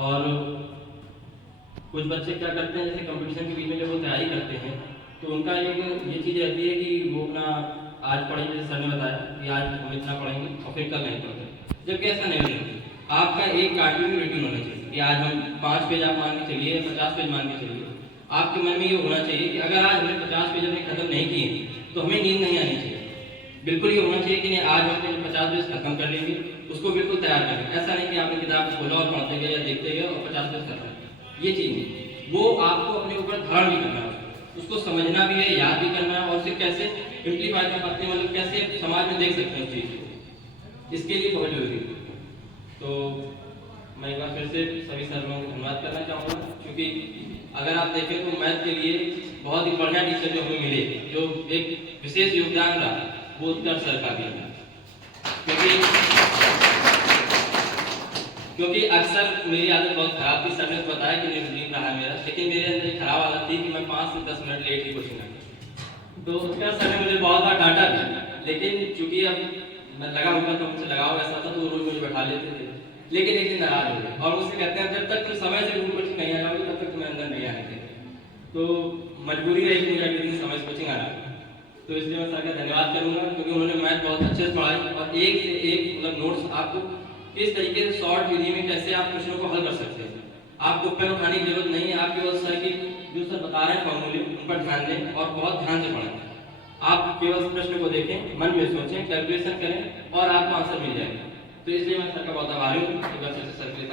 और कुछ बच्चे क्या करते हैं, जैसे कंपटीशन के बीच में जब वो तैयारी करते हैं तो उनका एक ये चीज़ रहती है कि वो अपना आज पढ़ेंगे, जैसे सर ने बताया कि आज हम इतना पढ़ेंगे और फिर कल नहीं पढ़ेंगे, जबकि ऐसा नहीं होना चाहिए। आपका एक कंटिन्यू रूटीन होना चाहिए कि आज हम 5 पेज आप मान के चलिए, 50 पेज मान के चलिए। आपके मन में ये होना चाहिए कि अगर आज हमने 50 पेज अपने खत्म नहीं किए तो हमें नींद नहीं आनी चाहिए। बिल्कुल ये होना चाहिए कि नहीं, आज हम 50 पेज खत्म कर लेंगे, उसको बिल्कुल तैयार करें। ऐसा नहीं कि आपने किताब खोला और पढ़ते गए या देखते गए और 50 पेज खत्म, ये चीज़ नहीं। वो आपको अपने ऊपर धारण भी करना है, उसको समझना भी है, याद भी करना है, और उसे कैसे इम्प्लीफाई कर पाते हैं, मतलब कैसे समाज में देख सकते हैं उस चीज़ को, इसके लिए बहुत जरूरी है। तो मैं एक बार फिर से सभी सर लोगों को धन्यवाद करना चाहूँगा, क्योंकि अगर आप देखें तो मैथ के लिए बहुत ही बढ़िया टीचर जो हमें मिले, जो एक विशेष योगदान रहा, वो उत्तर सर का भी है। क्योंकि अक्सर मेरी आदत बहुत खराब थी, सर ने बताया कि निर्जीव रहा मेरा, लेकिन मेरे अंदर एक खराब आदत थी कि मैं 5 से 10 मिनट लेट ही कोचिंग आता। तो उसका सर ने मुझे बहुत बार डांटा भी, लेकिन चूंकि अब मैं लगा हुआ था, मुझसे लगाव ऐसा था, तो रोज मुझे बैठा लेते थे। लेकिन एक दिन नाराज हो गए और मुझसे कहते हैं जब तक तुम समय से रूम कोचिंग नहीं आ जाओगे तब तक तुम्हें अंदर नहीं आने देंगे। तो मजबूरी रही कि मुझे अगले दिन समय से कोचिंग आना। तो इसलिए मैं सर का धन्यवाद करूंगा, क्योंकि उन्होंने मैथ बहुत अच्छे से पढ़ाई और एक से एक मतलब नोट्स आपको किस तरीके से शॉर्ट विधि में कैसे आप प्रश्नों को हल कर सकते हैं। आपको पेन उठाने की जरूरत नहीं है, आप केवल सर की जो सर बता रहे हैं फॉर्मूले उन पर ध्यान दें और बहुत ध्यान से पढ़ें। आप केवल प्रश्न को देखें, मन में सोचें, कैलकुलेशन करें और आपको आंसर मिल जाएगा। तो इसलिए मैं सर का बहुत आभारी हूँ, एक बार से सर के लिए।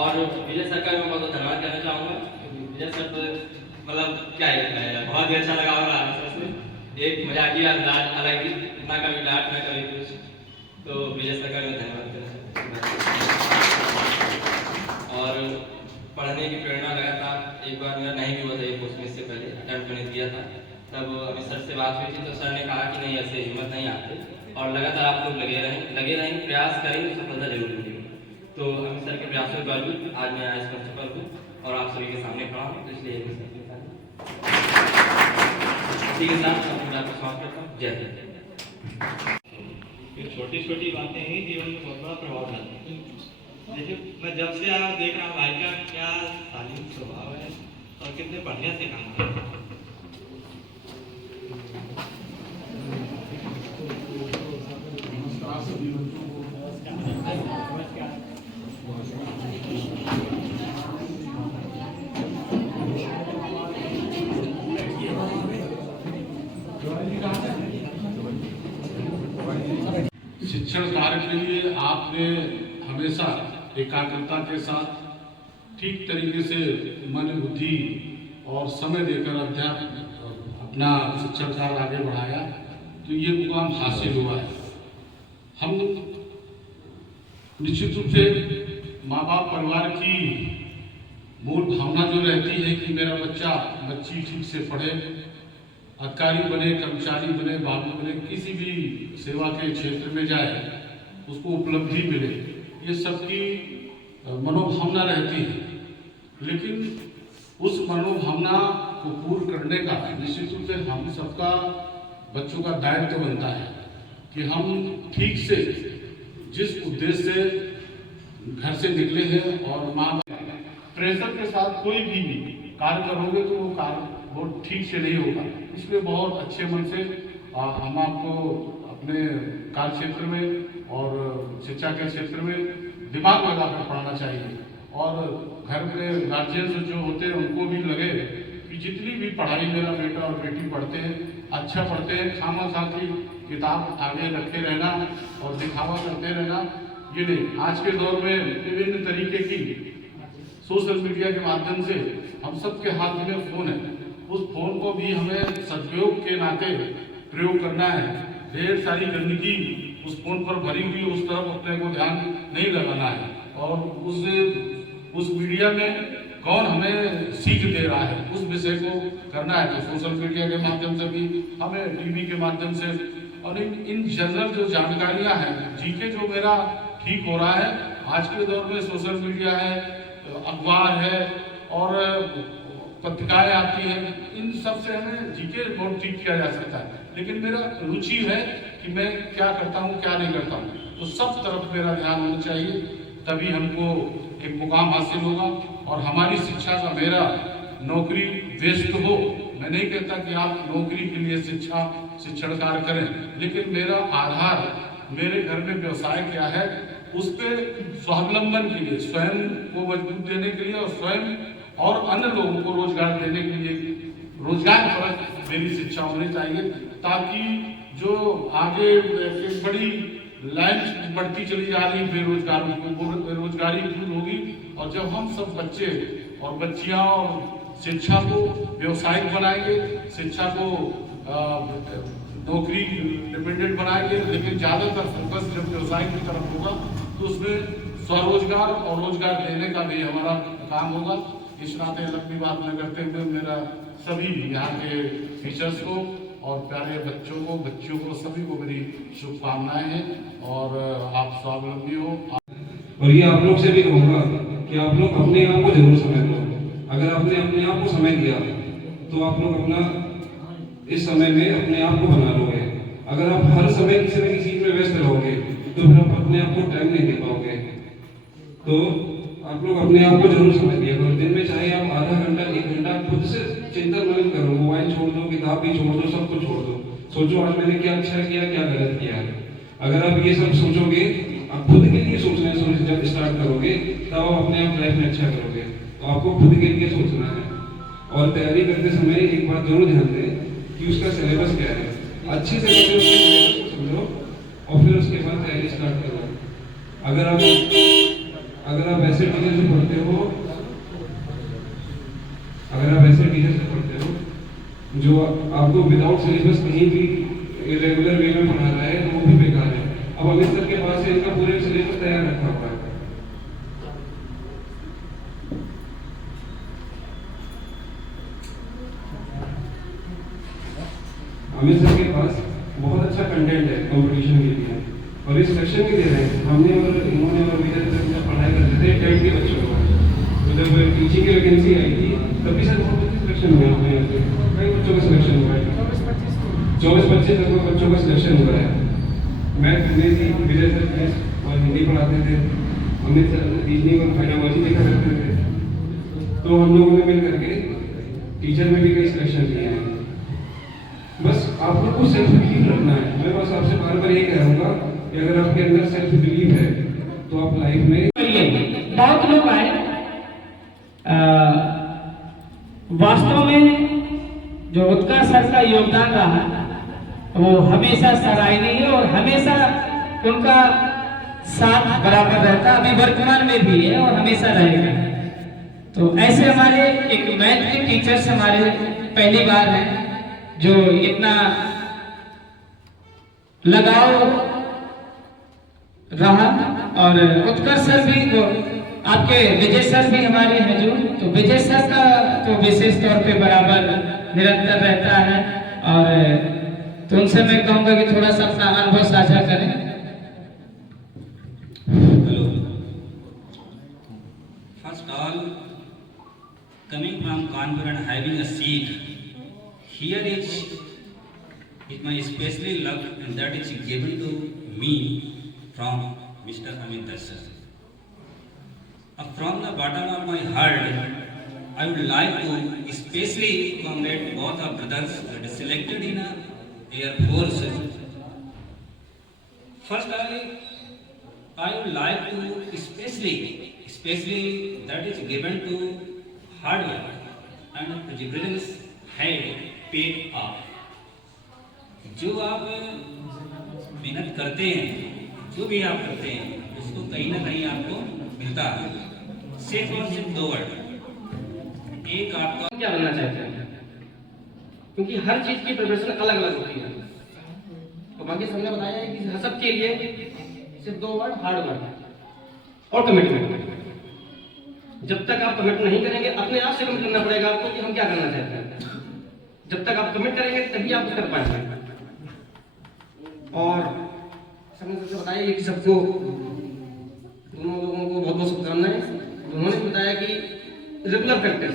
और विजय सर का मैं बहुत धन्यवाद करना चाहूँगा। विजय सर तो मतलब क्या है, बहुत ही अच्छा लगा होगा सर से, एक मजाकिया अंदाज, हालांकि ना कभी डांट ना कभी कुछ। तो विजय सर का मैं धन्यवाद करना और पढ़ने की प्रेरणा लगातार, एक बार मेरा नहीं भी हुआ था ये कोर्स में, इससे पहले अटेम्प्ट मैंने दिया था, तब अभी सर से बात हुई थी तो सर ने कहा कि नहीं ऐसे हिम्मत नहीं आते और लगातार आप लोग लगे रहें, प्रयास करें तो सफलता जरूर मिलेगी। तो अमित सर के प्रयासों के बावजूद आज मैं आज प्रिंसिपल हूँ और आप सभी के सामने खड़ा हूँ, तो इसलिए इसी के साथ अपनी बात को समाप्त करता हूँ। जय हिंद। ये छोटी छोटी बातें ही जीवन में बहुत बड़ा प्रभाव डालती हैं। देखिए मैं जब से आप देख रहा हूँ भाई का क्या शालीन स्वभाव है और कितने बढ़िया से काम करते हैं। शिक्षण कार्य के लिए आपने हमेशा एकाग्रता के साथ ठीक तरीके से मन बुद्धि और समय देकर अपना शिक्षण कार्य आगे बढ़ाया, तो ये मुकाम हासिल हुआ है। हम निश्चित रूप से माँ बाप परिवार की मूल भावना जो रहती है कि मेरा बच्चा बच्ची ठीक से पढ़े, अधिकारी बने, कर्मचारी बने, बाबू बने, किसी भी सेवा के क्षेत्र में जाए, उसको उपलब्धि मिले, ये सबकी मनोभावना रहती है। लेकिन उस मनोभावना को पूर्ण करने का निश्चित रूप से हम सबका, बच्चों का दायित्व बनता है कि हम ठीक से जिस उद्देश्य से घर से निकले हैं और माँ प्रेशर के साथ कोई भी कार्य करोगे तो वो कार्य बहुत ठीक से नहीं होगा। इसलिए बहुत अच्छे मन से हम आपको अपने कार्य क्षेत्र में और शिक्षा के क्षेत्र में दिमाग लगाकर पढ़ाना चाहिए और घर में गार्जियन जो होते हैं उनको भी लगे कि जितनी भी पढ़ाई मेरा बेटा और बेटी पढ़ते हैं, अच्छा पढ़ते हैं, खामा की किताब आगे रखे रहना और दिखावा करते रहना ये नहीं। आज के दौर में विभिन्न तरीके की सोशल मीडिया के माध्यम से हम सबके हाथ में फोन है, उस फोन को भी हमें सदुपयोग के नाते प्रयोग करना है। ढेर सारी गंदगी उस फोन पर भरी हुई, उस तरफ अपने को ध्यान नहीं लगाना है और उस मीडिया में कौन हमें सीख दे रहा है उस विषय को करना है। तो सोशल मीडिया के माध्यम से भी हमें, टीवी के माध्यम से, और इन जनरल जो जानकारियां हैं, जीके जो मेरा ठीक हो रहा है, आज के दौर में सोशल मीडिया है, अखबार है और पत्रिकाएं आती हैं, इन सब से हमें जीके बहुत ठीक किया जा सकता है। लेकिन मेरा रुचि है कि मैं क्या करता हूँ क्या नहीं करता हूँ, तो सब तरफ मेरा ध्यान होना चाहिए। तभी हमको एक मुकाम हासिल होगा। और हमारी शिक्षा का मेरा नौकरी वेस्ट हो, मैं नहीं कहता कि आप नौकरी के लिए शिक्षण कार्य करें, लेकिन मेरा आधार मेरे घर में व्यवसाय क्या है उस पर स्वावलंबन के लिए, स्वयं को मजबूत देने के लिए और स्वयं और अन्य लोगों को रोजगार देने के लिए रोजगार परक मेरी शिक्षा होनी चाहिए, ताकि जो आगे एक बड़ी लाइन बढ़ती चली जा रही बेरोजगारी दूर होगी। और जब हम सब बच्चे और बच्चियां और शिक्षा को व्यवसायिक बनाएंगे, शिक्षा को नौकरी डिपेंडेंट बनाएंगे, लेकिन ज़्यादातर फोकस जब व्यवसाय की तरफ होगा तो उसमें स्वरोजगार और रोजगार देने का भी हमारा काम होगा। इस नाते लंबी बात न करते हुए मेरा सभी यहाँ के टीचर्स को और प्यारे बच्चों को, बच्चियों को, सभी को मेरी शुभकामनाएं हैं और आप स्वावलंबी हो। और ये आप लोग से भी कहूँगा कि आप लोग अपने आप को जरूर समय दो। अगर आपने अपने आप को समय दिया तो आप लोग अपना इस समय में अपने आप को बना लोगे। अगर आप हर समय किसी न किसी चीज में व्यस्त रहोगे तो फिर आप अपने आप को टाइम नहीं दे पाओगे। तो आप लोग अपने आप को जरूर समय दिया करो। दिन में चाहे आप आधा घंटा 1 घंटा खुद से चिंतन मनन करो, मोबाइल छोड़ दो, किताब भी छोड़ दो, सब कुछ छोड़ दो। सोचो आज मैंने क्या अच्छा किया, क्या गलत किया। अगर आप ये सब सोचोगे, आप खुद के लिए सोचना जब स्टार्ट करोगे तब आप अपने आप लाइफ में अच्छा करोगे। तो आपको खुद के लिए सोचना है। और तैयारी करते समय एक बात जरूर ध्यान दें कि उसका सिलेबस क्या है। अच्छे से उसके सिलेबस को समझो और फिर उसके बाद तैयारी स्टार्ट करो। अगर आप ऐसे टीचर से पढ़ते हो, जो आपको विदाउट सिलेबस कहीं भी रेगुलर वे में पढ़ा रहा है तो वो भी बेकार है। अब अमित सर के पास इनका पूरे सिलेबस तैयार रखा हुआ है। अमित सर के पास बहुत अच्छा कंटेंट है कंपटीशन के लिए और इस सेक्शन भी दे रहे हैं। हमने और इन्होंने और विजय सर जब पढ़ाई करते थे 10th के बच्चों को, जब टीचिंग की वैकेंसी आई थी तभी सर बहुत अच्छे सिलेक्शन हुए अपने यहाँ से, कई बच्चों का सिलेक्शन हुआ है। 24-25 तक बच्चों का सिलेक्शन हुआ है। मैथ में भी विजय सर मैथ और हिंदी पढ़ाते थे, अमित सर रीजनिंग और फाइनोलॉजी देखा करते थे। तो हम लोगों ने मिल करके टीचर में भी कई सिलेक्शन किए हैं। बस आप लोग को सेल्फ बिलीव रखना है। मैं बस आपसे बार बार ये कह रहूँगा कि अगर आपके अंदर सेल्फ बिलीव है तो आप लाइफ में बहुत लोग आए। वास्तव में जो उत्कर्ष सर का योगदान रहा वो हमेशा सराहनीय है और हमेशा उनका साथ बराबर रहता, अभी वर्तमान में भी है और हमेशा रहेगा। तो ऐसे हमारे एक मैथ के टीचर्स हमारे पहली बार हैं जो इतना लगाव रहा। और उत्कर्ष सर भी वो आपके विजय सर भी हमारे हैं जो, तो विजय सर का तो विशेष तौर पे बराबर निरंतर रहता है। और तो उनसे मैं कहूँगा कि थोड़ा सा अपना अनुभव साझा करें। Hello. First all, coming from Kanpur and having a seat here is my especially love, and that is given to me from Mr. Amit Dassar. From the bottom of my heart, I would like to especially congratulate both our brothers that are selected in a Air Force. First, I would like to especially that is given to hard work and perseverance had paid off. जो आप मेहनत करते हैं, जो भी आप करते हैं, उसको कहीं ना कहीं आपको मिलता है। सिर्फ और सिर्फ 2 वर्ड, एक आपका क्या बनना चाहते हैं, क्योंकि हर चीज की प्रिपरेशन अलग अलग होती है। तो बाकी सबने बताया है कि सबके लिए सिर्फ 2 वर्ड, हार्ड वर्क और कमिटमेंट। जब तक आप कमिट नहीं करेंगे, अपने आप से कमिट करना पड़ेगा आपको कि हम क्या करना चाहते हैं। जब तक आप कमिट करेंगे तभी आप कर पाएंगे। और सबने सबसे बताया कि सबको, दोनों लोगों को बहुत बहुत शुभकामनाएं। उन्होंने बताया कि रेगुलर प्रैक्टिस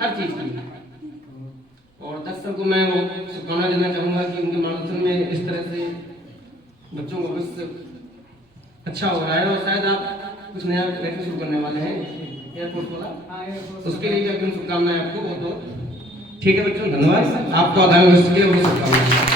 हर चीज की। और दर्शक को मैं वो शुभकामना देना चाहूँगा कि उनके मार्गदर्शन में इस तरह से बच्चों को भविष्य अच्छा हो रहा है। और शायद आप कुछ नया व्यक्ति शुरू करने वाले हैं एयरफोर्स वाला, उसके लिए भी शुभकामनाएं आपको बहुत बहुत। ठीक है बच्चों, धन्यवाद। आपको आगामी भविष्य के लिए बहुत शुभकामनाएं।